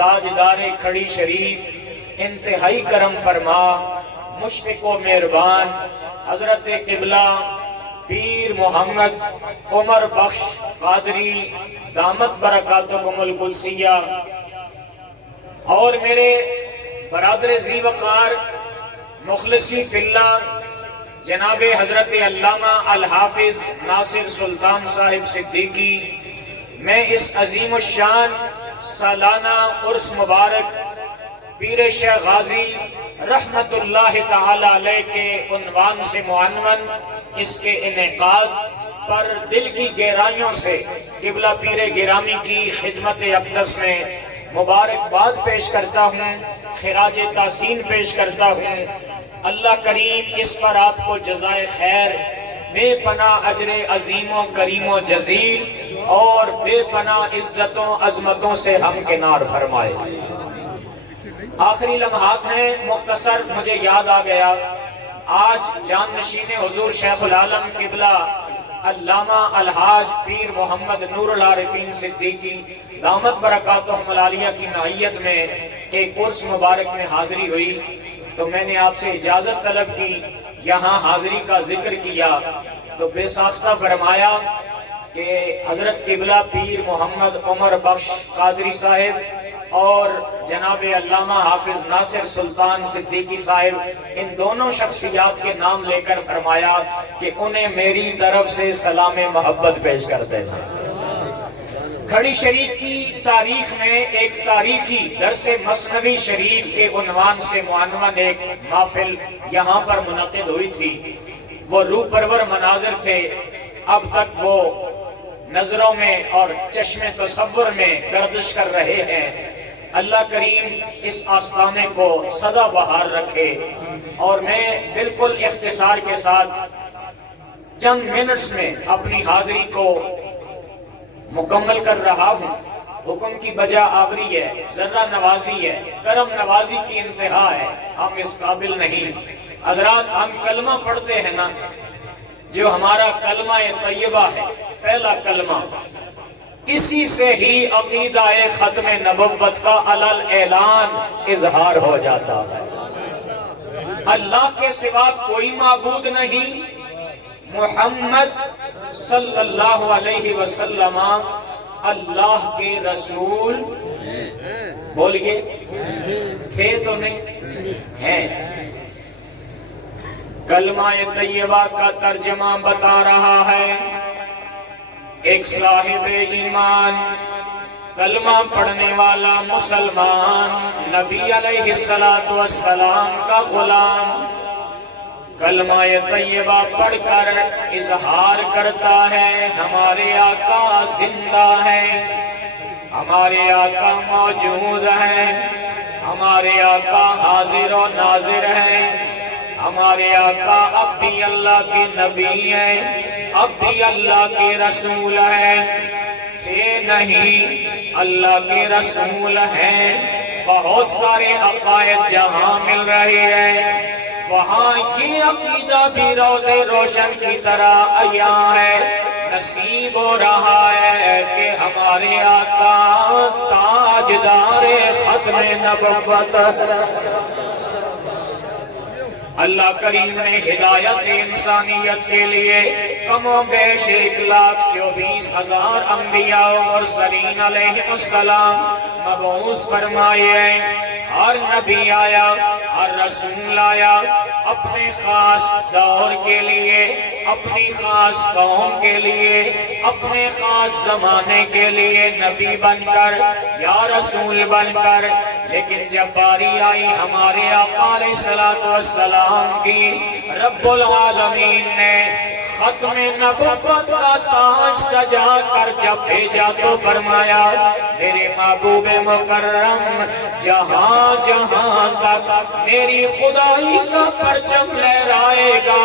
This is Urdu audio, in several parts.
تاجدار کھڑی شریف انتہائی کرم فرما مشفق و مہربان حضرت قبلہ پیر محمد عمر بخش قادری دامت برکاتکم القدسیہ اور میرے برادر ذی وقار مخلصی فی اللہ جناب حضرت علامہ الحافظ ناصر سلطان صاحب صدیقی، میں اس عظیم الشان سالانہ عرس مبارک پیر شیخ غازی رحمت اللہ تعالی علیہ کے عنوان سے معنون اس کے انعقاد پر دل کی گہرائیوں سے قبلہ پیر گرامی کی خدمت اقدس میں مبارکباد پیش کرتا ہوں، خراج تحسین پیش کرتا ہوں۔ اللہ کریم اس پر آپ کو جزائے خیر بے پناہ اجر عظیم و کریم و جزیل اور بے پناہ عزتوں عظمتوں سے ہمکنار فرمائے۔ آخری لمحات ہیں، مختصر مجھے یاد آ گیا، آج جان نشین حضور شیخ العالم قبلہ علامہ الحاج پیر محمد نور العارفین صدیقی دامت برکاتہم العالیہ کی معیت میں ایک عرس مبارک میں حاضری ہوئی، تو میں نے آپ سے اجازت طلب کی، یہاں حاضری کا ذکر کیا تو بے ساختہ فرمایا کہ حضرت قبلہ پیر محمد عمر بخش قادری صاحب اور جناب علامہ حافظ ناصر سلطان صدیقی صاحب، ان دونوں شخصیات کے نام لے کر فرمایا کہ انہیں میری طرف سے سلام محبت پیش کر دینا۔ کھڑی شریف کی تاریخ میں ایک تاریخی درس مثنوی شریف کے عنوان سے معنون ایک محفل یہاں پر منعقد ہوئی تھی، وہ روح پرور مناظر تھے، اب تک وہ نظروں میں اور چشم تصور میں گردش کر رہے ہیں۔ اللہ کریم اس آستانے کو سدا بہار رکھے، اور میں بالکل اختصار کے ساتھ چند منٹس میں اپنی حاضری کو مکمل کر رہا ہوں۔ حکم کی بجا آوری ہے، ذرہ نوازی ہے، کرم نوازی کی انتہا ہے، ہم اس قابل نہیں۔ حضرات ہم کلمہ پڑھتے ہیں نا، جو ہمارا کلمہ طیبہ ہے، پہلا کلمہ، اسی سے ہی عقیدہ ختم نبوت کا علل اعلان اظہار ہو جاتا ہے۔ اللہ کے سوا کوئی معبود نہیں، محمد صلی اللہ علیہ وسلم اللہ کے رسول، بولیے تھے تو نہیں ہیں۔ کلمہ طیبہ کا ترجمہ بتا رہا ہے، ایک صاحب ایمان، کلمہ پڑھنے والا مسلمان، نبی علیہ السلام کا غلام، کلمہ طیبہ پڑھ کر اظہار کرتا ہے ہمارے آقا زندہ ہے، ہمارے آقا موجود ہے، ہمارے آقا حاضر و ناظر ہے، ہمارے آقا اب بھی اللہ کے نبی ہیں، اب بھی اللہ کے رسول ہیں، تھے نہیں اللہ کے رسول ہیں۔ بہت سارے عقائد جہاں مل رہے ہیں، وہاں یہ عقیدہ بھی روز روشن کی طرح عیاں ہے، نصیب ہو رہا ہے کہ ہمارے آقا تاجدار ختم نبوت، اللہ کریم نے ہدایت انسانیت کے لیے کم و بیش 1,24,000 انبیاء و مرسلین علیہ السلام مبعوث فرمائے ہیں۔ ہر نبی آیا، ہر رسول آیا، اپنے خاص دور کے لیے، اپنی خاص قوم کے لیے، اپنے خاص زمانے کے لیے نبی بن کر یا رسول بن کر، لیکن جب باری آئی ہمارے آقا علیہ السلام کی، رب العالمین نے ختم نبوت کا تاج سجا کر جب بھیجا تو فرمایا میرے محبوب مکرم جہاں جہاں تک میری خدائی کا پرچم لہرائے گا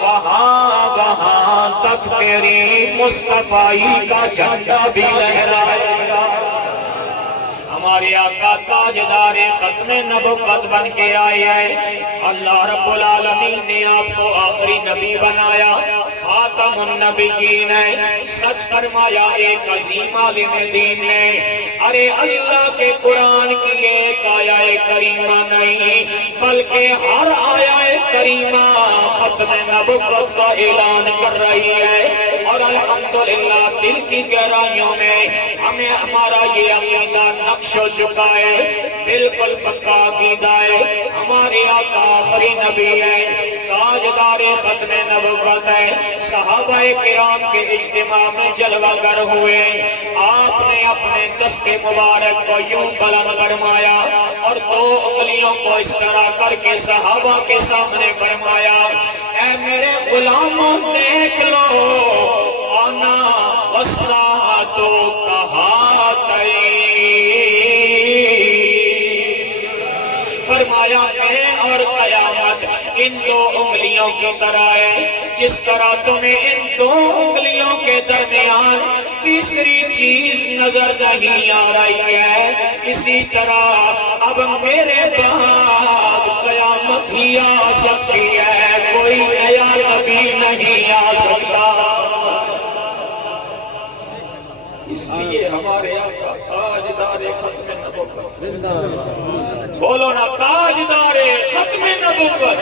وہاں وہاں تک تیری مصطفیٰ کا جھنڈا بھی لہرائے گا۔ ہمارے آقا تاجدار ختم نبوت بن کے آئے ہیں، اللہ رب العالمین نے آپ کو آخری نبی بنایا، خاتم النبیین ہے، سچ فرمایا ایک عظیم عالم دین نے، ارے اللہ کے قرآن کی ایک آیہ کریمہ نہیں بلکہ ہر آیہ کریمہ ختم نبوت کا اعلان کر رہی ہے۔ اور الحمدللہ دل کی گہرائیوں میں ہمیں ہمارا یہ عقیدہ نقش ہو چکا ہے، بالکل پکا عقیدہ ہے، ہمارے آقا آخری نبی ہے، تاجدار ختم نبوت ہے، صحابہ کرام کے اجتماع میں جلوہ گر ہوئے، آپ نے اپنے دست مبارک کو یوں بلند فرمایا اور دو انگلیوں کو اس طرح کر کے صحابہ کے سامنے فرمایا، اے میرے غلاموں دیکھ لو، آنا وسعتو کہاتین، فرمایا میں اور قیامت ان دو انگلیوں کی طرح ہے، جس طرح تمہیں ان دو انگلیوں کے درمیان تیسری چیز نظر نہیں آ رہی ہے، اسی طرح اب میرے بعد قیامت ہی آ سکتی ہے، کوئی نیا نبی نہیں آ سکتا۔ اس لیے ہمارے آقا تاجدار ختم نبوت، بولو نا تاجدار ختم نبوت،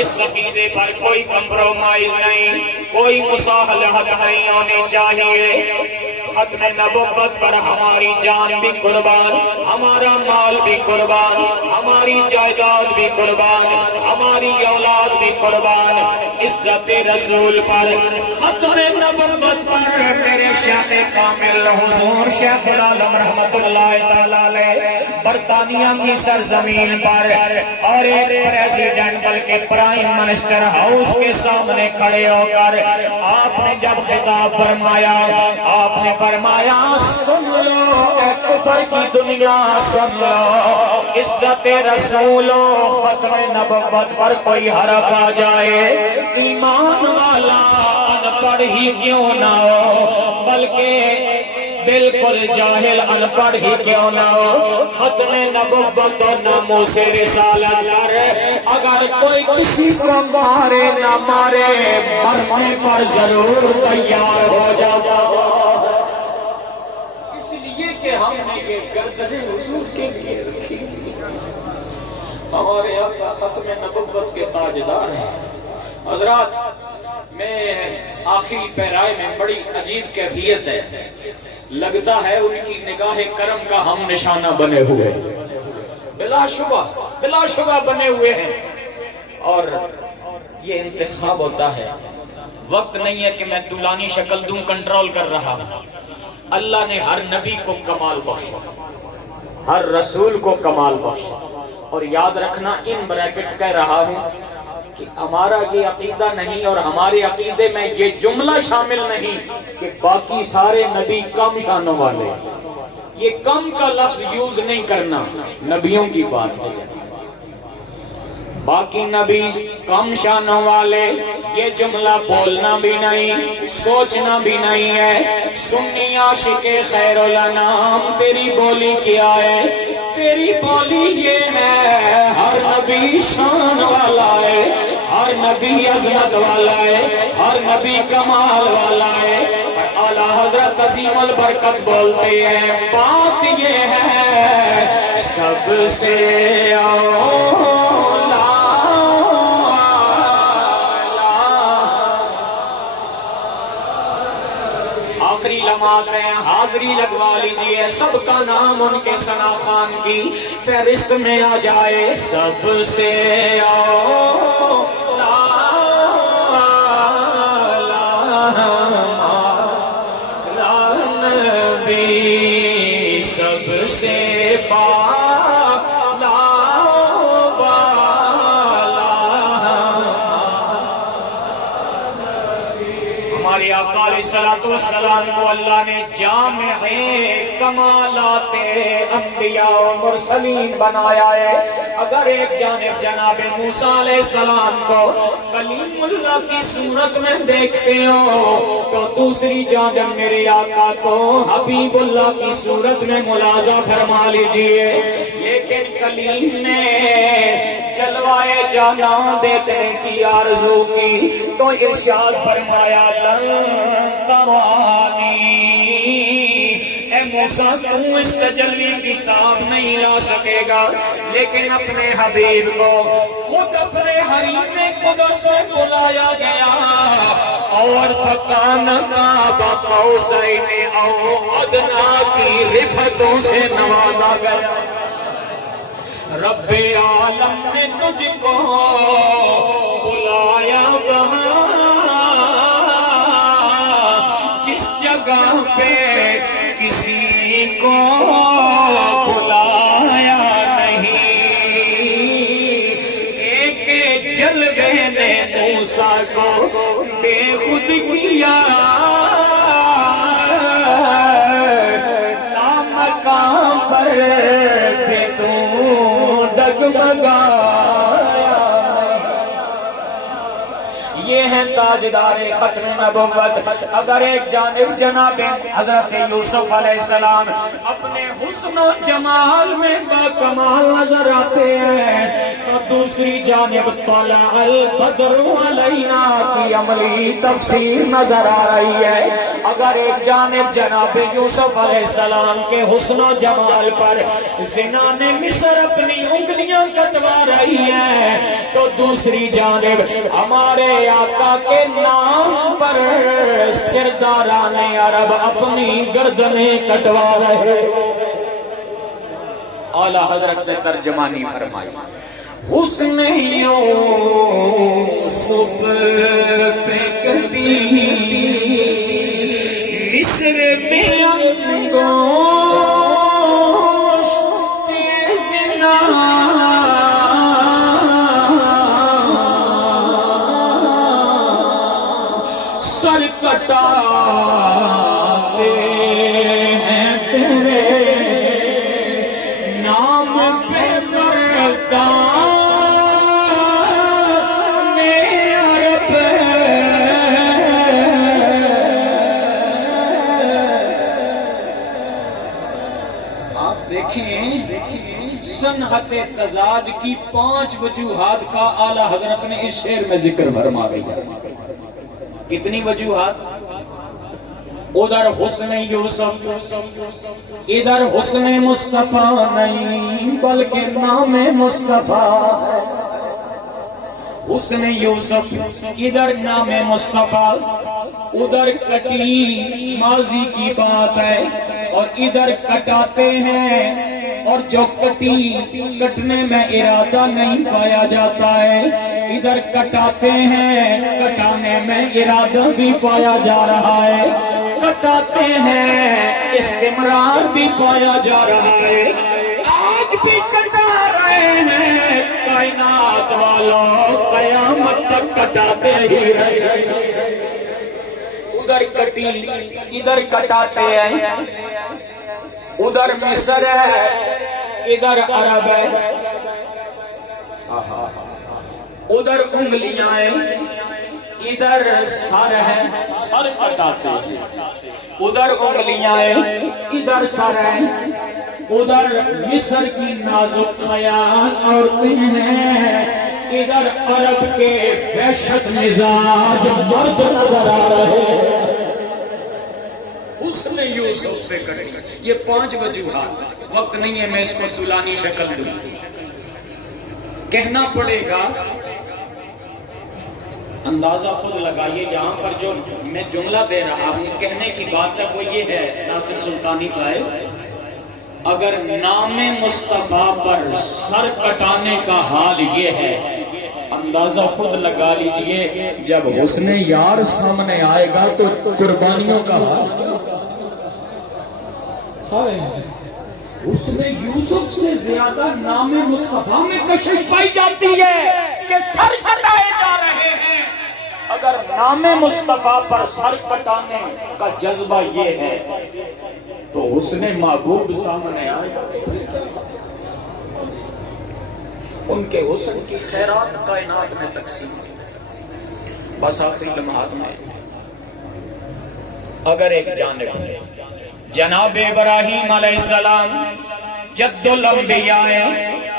اس عقیدے پر کوئی کمپرومائز نہیں، کوئی مصالحت نہیں ہونی چاہیے۔ ختم نبوت پر ہماری جان بھی قربان، ہمارا مال بھی قربان، ہماری جائیداد بھی قربان، ہماری اولاد بھی قربان، عزت رسول پر، ختم نبوت پر میرے شیخ کامل حضور شیخ العالم رحمت اللہ تعالیٰ علیہ برطانیہ کی سرزمین پر اور ایک پریزیڈنٹ بلکہ پرائم منسٹر ہاؤس کے سامنے کھڑے ہو کر آپ نے جب خطاب فرمایا، آپ نے فرمایا سن لو اے کفر کی دنیا، سن لو عزت رسول و ختم نبوت پر کوئی حرف آ جائے، ایمان والا ان پڑھ ہی کیوں نہ ہو بلکہ بالکل جاہل ان پڑھ ہی کیوں نہ ہو، ختم نبوت و ناموس رسالت پر اگر کوئی کسی کو مارے نہ مارے مرنے پر ضرور تیار ہو جاتا، اس لیے کہ ہم نے یہ گردن حضور کے لیے رکھی، ہمارے آقا ختم نبوت کے تاجدار ہیں۔ حضرات میں آخری پیرائے میں بڑی عجیب کیفیت ہے، لگتا ہے ان کی نگاہ کرم کا ہم نشانہ بنے ہوئے، بلا شبہ بنے ہوئے ہیں، اور یہ انتخاب ہوتا ہے، وقت نہیں ہے کہ میں طولانی شکل دوں، کنٹرول کر رہا ہوں۔ اللہ نے ہر نبی کو کمال بخشا، ہر رسول کو کمال بخشا، اور یاد رکھنا ان بریکٹ کہہ رہا ہوں کہ ہمارا یہ عقیدہ نہیں اور ہمارے عقیدے میں یہ جملہ شامل نہیں کہ باقی سارے نبی کم شانوں والے، یہ کم کا لفظ یوز نہیں کرنا، نبیوں کی بات ہے، باقی نبی کم شانوں والے، یہ جملہ بولنا بھی نہیں، سوچنا بھی نہیں ہے۔ سنی عاشق خیر الانام تیری بولی کیا ہے؟ تیری بولی یہ ہے ہر نبی شان والا ہے، ہر نبی عظمت والا ہے، ہر نبی کمال والا ہے۔ اعلیٰ حضرت عظیم البرکت بولتے ہیں بات یہ ہے سب سے اولا آخری لمحات ہیں، حاضری لگوا لیجئے، سب کا نام ان کے ثنا خوان کی فہرست میں آ جائے، سب سے اولا نبی، سب سے بالا والا ہمارے آقا علیہ السلام کو اللہ نے جامع کمالات انبیاء و مرسلین بنایا ہے۔ اگر ایک جانب جناب موسیٰ علیہ السلام کو کلیم اللہ کی صورت میں دیکھتے ہو تو دوسری جانب میرے آقا کو حبیب اللہ کی صورت میں ملاحظہ فرما لیجئے، لیکن کلیم نے چلو جلوائے جاناں دیکھنے کی آرزو کی تو ارشاد فرمایا لن ترانی، اے موسیٰ تم اس تجلی کی تاب نہیں لا سکے گا، لیکن اپنے حبیب کو خود اپنے حریم قدس سے بلایا گیا اور فَكَانَ قَابَ قَوْسَيْنِ أَوْ أَدْنَىٰ کی رفتوں سے نوازا گیا۔ رب عالم نے تجھ کو بلایا وہاں جس جگہ پہ کسی کو بلایا نہیں۔ ایک جلوے نے موسیٰ کو بے خود کیا، نامکان پر بھی تو ڈگمگایا۔ یہ ہیں تاجدار ختم نبوت۔ اگر ایک جانب جناب حضرت یوسف علیہ السلام اپنے حسن و جمال میں باکمال نظر آتے ہیں تو دوسری جانب طلع البدر علینا کی عملی تفسیر نظر آ رہی ہے۔ اگر ایک جانب جناب یوسف علیہ السلام کے حسن و جمال پر زنان مصر اپنی انگلیاں کٹوا رہی ہے تو دوسری جانب ہمارے آقا کے نام پر سرداران عرب اپنی گردنیں کٹوا رہے۔ اعلیٰ حضرت نے ترجمانی فرمائی، حسن یوسف پہ کٹی مصر میں انگوش زنا، سر کٹاتے ہیں تیرے نام پہ مردان عرب۔ آپ دیکھیں صنعت تضاد کی 5 وجوہات کا اعلیٰ حضرت نے اس شعر میں ذکر فرما دیا۔ کتنی وجوہات؟ ادھر حسن یوسف، ادھر حسن مصطفیٰ نہیں بلکہ نام مصطفیٰ ہے۔ حسن یوسف ادھر نام مصطفیٰ، ادھر کٹی ماضی کی بات ہے اور ادھر کٹاتے ہیں، اور جو کٹنے میں ارادہ نہیں پایا جاتا ہے، ادھر کٹاتے ہیں کٹانے میں ارادہ بھی پایا جا رہا ہے، کٹاتے ہیں استمرار بھی پایا جا رہا ہے، آج بھی کٹا رہے ہیں کائنات والوں، قیامت تک کٹاتے ہی رہے۔ ادھر کٹی ادھر کٹاتے ہیں، ادھر مصر ہے ادھر عرب ہے، ادھر انگلیاں ہیں ادھر سر ہے، سر کٹاتے ہیں، ادھر انگلیاں ہیں ادھر سر ہے، ادھر مصر کی نازک خیال عورتیں ہیں، ادھر عرب کے وحشت مزاج مرد نظر آ رہے ہیں۔ حسن یوسف سے کریں یہ 5 وجوہات، وقت نہیں ہے میں اس کو طولانی شکل دوں، کہنا پڑے گا، اندازہ خود لگائیے۔ یہاں پر جو میں جملہ دے رہا ہوں کہنے کی بات ہے وہ یہ ہے ناصر سلطانی صاحب، اگر نام مصطفیٰ پر سر کٹانے کا حال یہ ہے، اندازہ خود لگا لیجئے جب حسن یار سامنے آئے گا تو قربانیوں کا حال۔ حسن یوسف سے زیادہ نام مصطفیٰ میں کشش پائی جاتی ہے کہ سر کٹائے جا رہے ہیں۔ اگر نام مصطفیٰ پر سر کٹانے کا جذبہ یہ ہے تو حسن محبوب سامنے آئے گا، ان کے حسن کی خیرات کائنات میں تقسیم۔ بس آخری لمحات میں اگر ایک جانب جناب ابراہیم علیہ السلام جد الانبیاء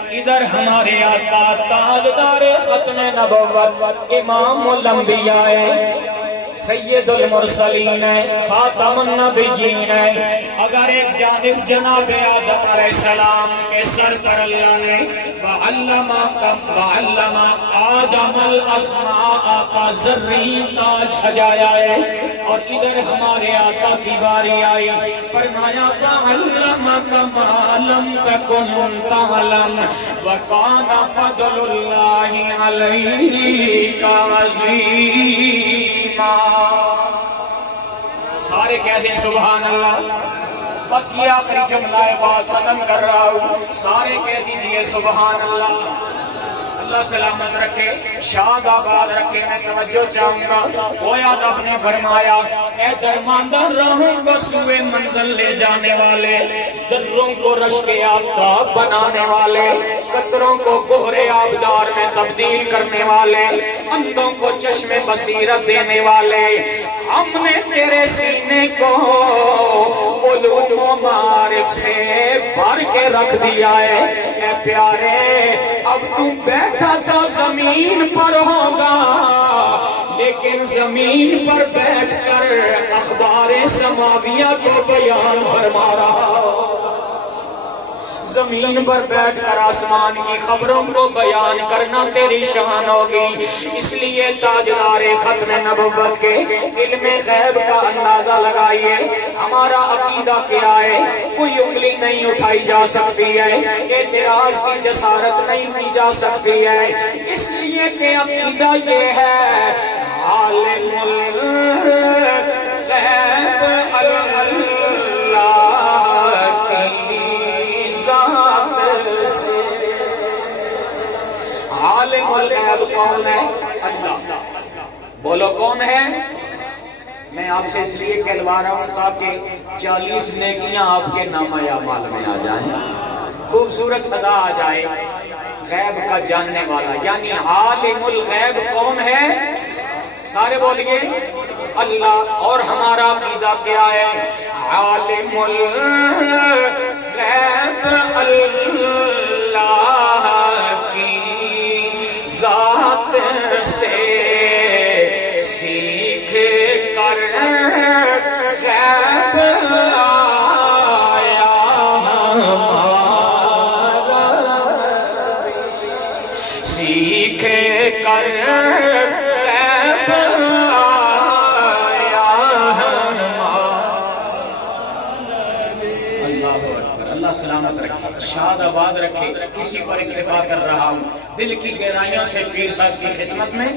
ادھر ہمارے آقا تاجدار ختم نبوت امام الانبیاء سید المرسلین خاتم النبیین، اگر ایک جانب جناب آدم علیہ السلام کے سر پر اللہ نے وعلم آدم الاسماء کا زرعی تاج سجایا ہے، اور ادھر ہمارے آقا کی باری آئی، فرمایا وعلمک ما لم تکن تعلم وکان فضل اللہ علیک عظیما۔ سارے کہہ دیں سبحان اللہ۔ بس یہ آخری جملہ بات ختم کر رہا ہوں، سارے کہہ دیجئے سبحان اللہ۔ اللہ سلامت رکھے، شاد آباد رکھے۔ میں توجہ چاہوں گا، گویا رب نے فرمایا اے درماندہ راہوں کو سوئے منزل لے جانے والے، ذروں کو رشک آفتاب بنانے والے، قطروں کو گہرے آبدار میں تبدیل کرنے والے، اندھوں کو چشم بصیرت دینے والے، ہم نے تیرے سینے کو علوم و معارف سے بھر کے رکھ دیا ہے۔ اے پیارے، اب تم بیٹھا تو زمین پر ہوگا، لیکن زمین پر بیٹھ کر اخبار سماویہ کو بیان فرما رہا ہو، زمین پر بیٹھ کر آسمان کی خبروں کو بیان کرنا تیری شان ہوگی۔ اس لیے تاجدار ختم نبوت کے علم غیب کا اندازہ لگائیے، ہمارا عقیدہ کیا ہے؟ کوئی انگلی نہیں اٹھائی جا سکتی ہے، اعتراض کی جسارت نہیں کی جا سکتی ہے، اس لیے کہ عقیدہ یہ ہے عالم الغیب اللہ کی ذات سے۔ عالم الغیب کون ہے؟ اللہ۔ بولو کون ہے؟ میں آپ سے اس لیے کہلوا رہا ہوں تاکہ 40 نیکیاں آپ کے نامہ اعمال میں آ جائیں، خوبصورت صدا آ جائے، غیب کا جاننے والا، یعنی عالم الغیب کون ہے؟ سارے بولیے اللہ۔ اور ہمارا عقیدہ کیا ہے؟ عالم الغیب اللہ کی ذات سے سیکھ کر غیب آیا ہمارا، سیکھ کر غیب آیا ہمارا۔ اللہ اکبر۔ اللہ سلامت رکھے، شاد آباد رکھے۔ کسی پر اکتفا کر رہا ہوں، دل کی گہرائیوں سے پیر صاحب کی خدمت میں